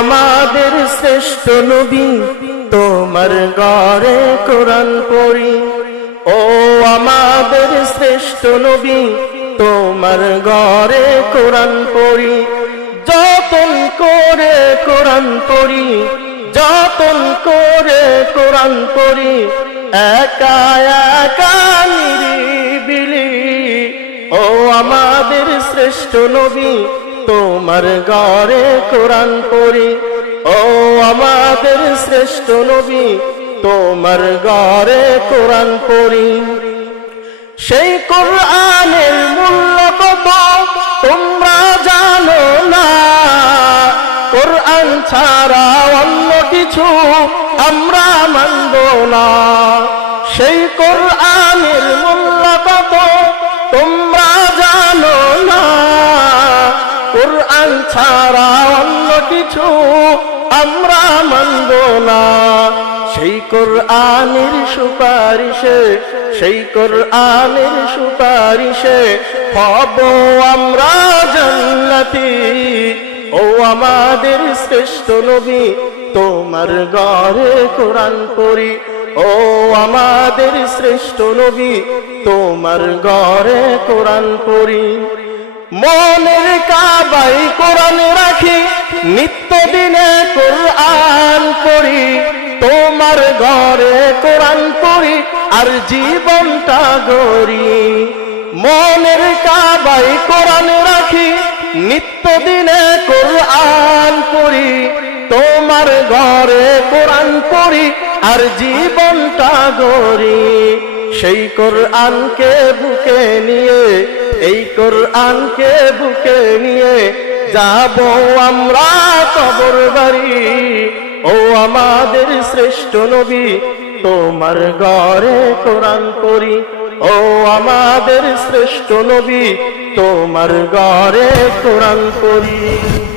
আমাদের শ্রেষ্ঠ নবী, তোমার গড়ে কোরআন পড়ি। ও আমাদের শ্রেষ্ঠ নবী, তোমার গড়ে কোরআন পড়ি। যতন করে কোরআন পড়ি, যতন করে কোরআন পড়ি, একা একা নিরিবিলি। ও আমাদের শ্রেষ্ঠ নবী তোমার গড়ে কোরআন পড়ি। ও আমাদের শ্রেষ্ঠ নবী, তোমার গড়ে কোরআন পড়ি। সেই কোরআনের মূল্য কত, তোমরা জানো না। কোরআন ছাড়া অন্য কিছু আমরা মানব না। সেই কোরআনের মূল্য কত ছাড়া অন্য কিছু আমরা মানব না। সেই কোরআনের সুপারিশে, সেই কোরআনের সুপারিশে হব আমরা জান্নাতি। ও আমাদের শ্রেষ্ঠ নবী, তোমার গড়ে কোরআন পড়ি। ও আমাদের শ্রেষ্ঠ নবী, তোমার গড়ে কোরআন পড়ি। মনের কাবাই কোরআন রাখি, নিত্য দিনে কোরআন পড়ি। তোমার ঘরে কোরআন পড়ি আর জীবনটা গড়ি। মনের কাবাই কোরআন রাখি, নিত্য দিনে কোরআন পড়ি। তোমার ঘরে কোরআন পড়ি আর জীবনটা গড়ি। সেই কোরআনকে বুকে নিয়ে, এই কোরআনকে বুকে নিয়ে যাব আমরা কবর বাড়ি ও আমাদের শ্রেষ্ঠ নবী, তোমার ঘরে কোরআন করি ও আমাদের শ্রেষ্ঠ নবী, তোমার ঘরে কোরআন করি